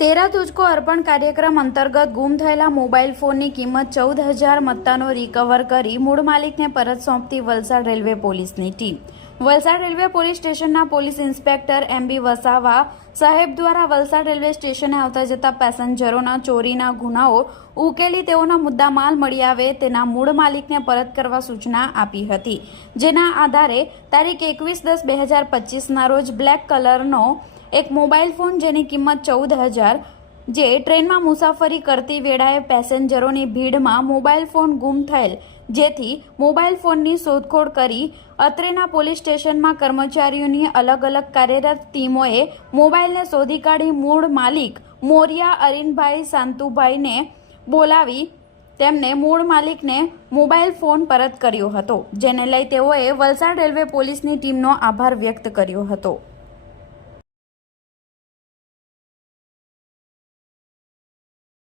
તેરા તુજકો અર્પણ કાર્યક્રમ અંતર્ગત ગુમ થયેલા મોબાઈલ ફોનની કિંમત ચૌદ હજાર મત્તાનો રિકવર કરી મૂળ માલિકને પરત સોંપતી વલસાડ રેલવે પોલીસની ટીમ. વલસાડ રેલવે પોલીસ સ્ટેશનના police inspector M B Vasava સાહેબ દ્વારા વલસાડ રેલવે સ્ટેશને આવતા જતા પેસેન્જરોના ચોરીના ગુનાઓ ઉકેલી તેઓના મુદ્દામાલ મળી આવે તેના મૂળ માલિકને પરત કરવા સૂચના આપી હતી. જેના આધારે તારીખ એકવીસ દસ બે હજાર પચીસના રોજ બ્લેક કલરનો એક મોબાઈલ ફોન જેની કિંમત ચૌદ હજાર જે ટ્રેનમાં મુસાફરી કરતી વેળાએ પેસેન્જરોની ભીડમાં મોબાઈલ ફોન ગુમ થયેલ, જેથી મોબાઈલ ફોનની શોધખોળ કરી અત્રેના પોલીસ સ્ટેશનમાં કર્મચારીઓની અલગ અલગ કાર્યરત ટીમોએ મોબાઈલને શોધી કાઢી મૂળ માલિક મોરિયા અરિનભાઈ શાંતુભાઈને બોલાવી તેમને મૂળ માલિકને મોબાઈલ ફોન પરત કર્યો હતો, જેને લઈ તેઓએ વલસાડ રેલવે પોલીસની ટીમનો આભાર વ્યક્ત કર્યો હતો.